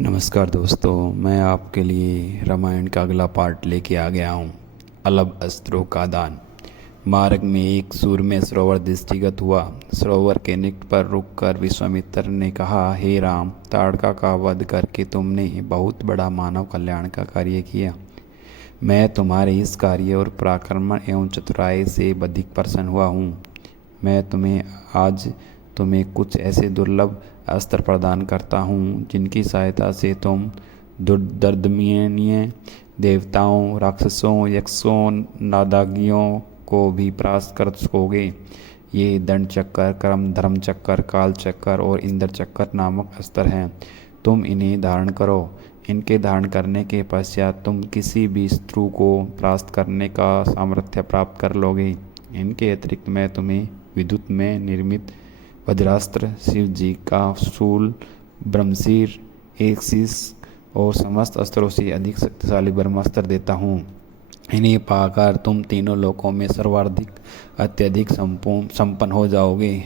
नमस्कार दोस्तों, मैं आपके लिए रामायण का अगला पार्ट लेके आ गया हूँ। अलग अस्त्रों का दान। मार्ग में एक सूरमय सरोवर दृष्टिगत हुआ। सरोवर के निकट पर रुककर विश्वामित्र ने कहा, हे राम, ताड़का का वध करके तुमने बहुत बड़ा मानव कल्याण का कार्य किया। मैं तुम्हारे इस कार्य और पराक्रम एवं चतुराई से अधिक प्रसन्न हुआ हूँ। मैं आज तुम्हें कुछ ऐसे दुर्लभ अस्त्र प्रदान करता हूँ जिनकी सहायता से तुम दुर्दर्दनीय देवताओं, राक्षसों, यक्षों, नादागियों को भी परास्त कर सकोगे। ये दंड चक्कर, कर्म धर्म चक्कर, काल चक्कर और इंद्र चक्कर नामक अस्त्र हैं। तुम इन्हें धारण करो। इनके धारण करने के पश्चात तुम किसी भी शत्रु को परास्त करने का सामर्थ्य प्राप्त कर लोगे। इनके अतिरिक्त मैं तुम्हें विद्युत में निर्मित वज्रास्त्र, शिव जी का शूल, ब्रह्मशीर, एक शीश और समस्त अस्त्रों से अधिक शक्तिशाली ब्रह्मास्त्र देता हूँ। इन्हें पाकर तुम तीनों लोकों में सर्वाधिक अत्यधिक संपन्न हो जाओगे।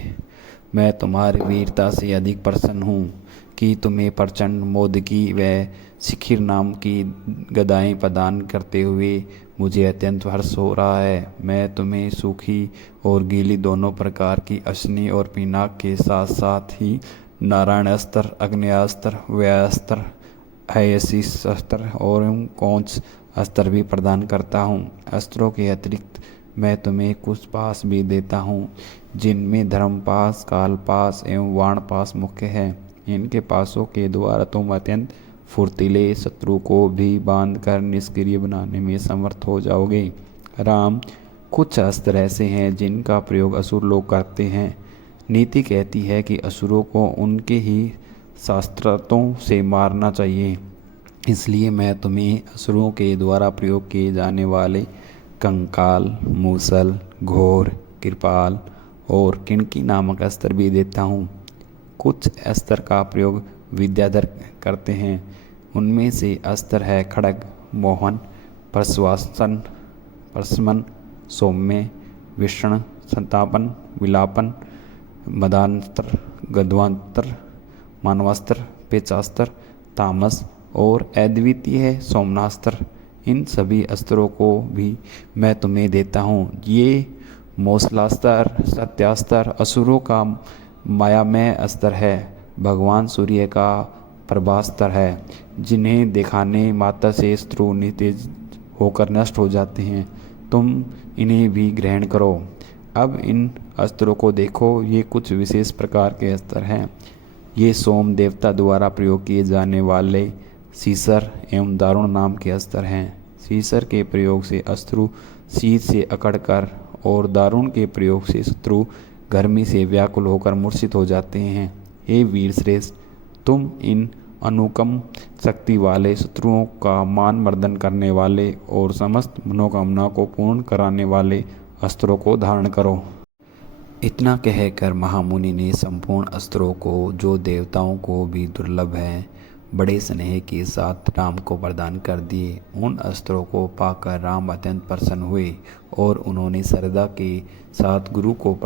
मैं तुम्हारी वीरता से अधिक प्रसन्न हूँ कि तुम्हें प्रचंड मोदकी व शिखिर नाम की गदाएं प्रदान करते हुए मुझे अत्यंत हर्ष हो रहा है। मैं तुम्हें सूखी और गीली दोनों प्रकार की अश्नि और पिनाक के साथ साथ ही नारायण अस्त्र, अग्नेयास्त्र, व्यास्त्र, हयशीष अस्त्र और कौंच अस्त्र भी प्रदान करता हूँ। अस्त्रों के अतिरिक्त मैं तुम्हें कुछ पास भी देता हूँ, जिनमें धर्मपास, कालपास एवं वाणपास मुख्य है। इनके पासों के द्वारा तुम अत्यंत फुर्तीले शत्रु को भी बांध कर निष्क्रिय बनाने में समर्थ हो जाओगे। राम, कुछ अस्त्र ऐसे हैं जिनका प्रयोग असुर लोग करते हैं। नीति कहती है कि असुरों को उनके ही शास्त्रों से मारना चाहिए। इसलिए मैं तुम्हें असुरों के द्वारा प्रयोग किए जाने वाले कंकाल, मूसल, घोर, कृपाल और किणकी नामक अस्त्र भी देता हूँ। कुछ अस्त्र का प्रयोग विद्याधर करते हैं। उनमें से अस्त्र है खड्ग, मोहन, प्रश्वासन, प्रशमन, सौम्य, विषण, संतापन, विलापन, मदान्त्र, गद्वान्त्र, मानवास्त्र, पेचास्त्र, तामस और अद्वितीय सोमनास्त्र। इन सभी अस्त्रों को भी मैं तुम्हें देता हूँ। ये मौसलास्त्र, सत्यास्त्र असुरों का मायामय अस्त्र है। भगवान सूर्य का प्रभास्त्र है, जिन्हें दिखाने मात्र से शत्रु निस्तेज होकर नष्ट हो जाते हैं। तुम इन्हें भी ग्रहण करो। अब इन अस्त्रों को देखो। ये कुछ विशेष प्रकार के अस्त्र हैं। ये सोम देवता द्वारा प्रयोग किए जाने वाले सीसर एवं दारुण नाम के अस्त्र हैं। सीसर के प्रयोग से अश्रु शीत से अकड़कर और दारुण के प्रयोग से शत्रु गर्मी से व्याकुल होकर मूर्छित हो जाते हैं। हे वीर श्रेष्ठ, तुम इन अनुकम शक्ति वाले शत्रुओं का मान मर्दन करने वाले और समस्त मनोकामना को पूर्ण कराने वाले अस्त्रों को धारण करो। इतना कहकर महामुनि ने संपूर्ण अस्त्रों को, जो देवताओं को भी दुर्लभ है, बड़े स्नेह के साथ राम को प्रदान कर दिए। उन अस्त्रों को पाकर राम अत्यंत प्रसन्न हुए और उन्होंने श्रद्धा के साथ गुरु को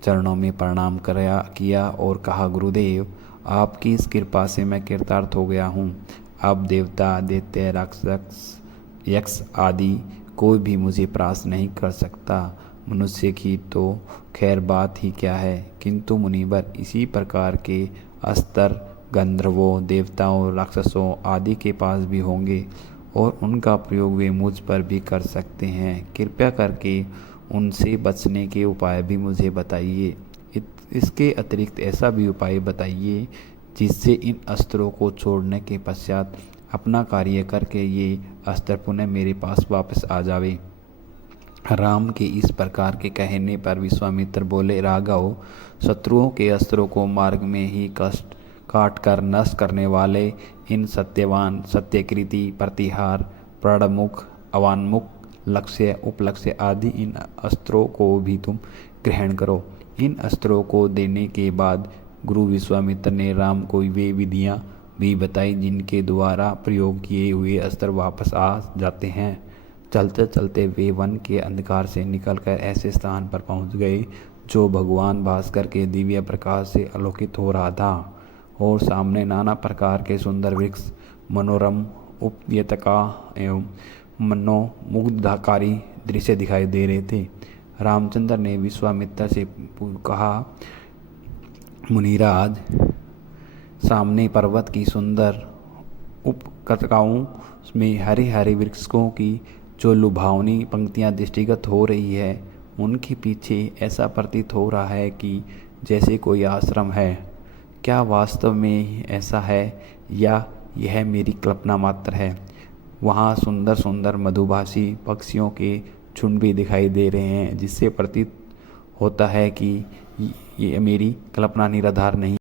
चरणों में प्रणाम किया और कहा, गुरुदेव, आपकी इस कृपा से मैं कृतार्थ हो गया हूँ। अब देवता, दैत्य, राक्षस, यक्ष आदि कोई भी मुझे परास्त नहीं कर सकता। मनुष्य की तो खैर बात ही क्या है, किंतु मुनिवर इसी प्रकार के अस्त्र गंधर्वों, देवताओं, राक्षसों आदि के पास भी होंगे और उनका प्रयोग वे मुझ पर भी कर सकते हैं। कृपया करके उनसे बचने के उपाय भी मुझे बताइए। इसके अतिरिक्त ऐसा भी उपाय बताइए जिससे इन अस्त्रों को छोड़ने के पश्चात अपना कार्य करके ये अस्त्र पुनः मेरे पास वापस आ जावे। राम के इस प्रकार के कहने पर विश्वामित्र बोले, राघव, शत्रुओं के अस्त्रों को मार्ग में ही काट कर नष्ट करने वाले इन सत्यवान, सत्यकृति, प्रतिहार, प्रणमुख, अवान्मुख, लक्ष्य, उपलक्ष्य आदि इन अस्त्रों को भी तुम ग्रहण करो। इन अस्त्रों को देने के बाद गुरु विश्वामित्र ने राम को वे विधियाँ भी बताई जिनके द्वारा प्रयोग किए हुए अस्त्र वापस आ जाते हैं। चलते चलते वे वन के अंधकार से निकलकर ऐसे स्थान पर पहुंच गए जो भगवान भास्कर के दिव्य प्रकाश से आलोकित हो रहा था और सामने नाना प्रकार के सुंदर वृक्ष मनोरम उपत्यका एवं मनोमुग्धकारी दृश्य दिखाई दे रहे थे। रामचंद्र ने विश्वामित्र से कहा, मुनिराज, सामने पर्वत की सुंदर उपत्यकाओं में हरे हरे वृक्षों की जो लुभावनी पंक्तियां दृष्टिगत हो रही है, उनके पीछे ऐसा प्रतीत हो रहा है कि जैसे कोई आश्रम है। क्या वास्तव में ऐसा है या यह मेरी कल्पना मात्र है? वहाँ सुंदर सुंदर मधुभाषी पक्षियों के झुंड भी दिखाई दे रहे हैं, जिससे प्रतीत होता है कि ये मेरी कल्पना निराधार नहीं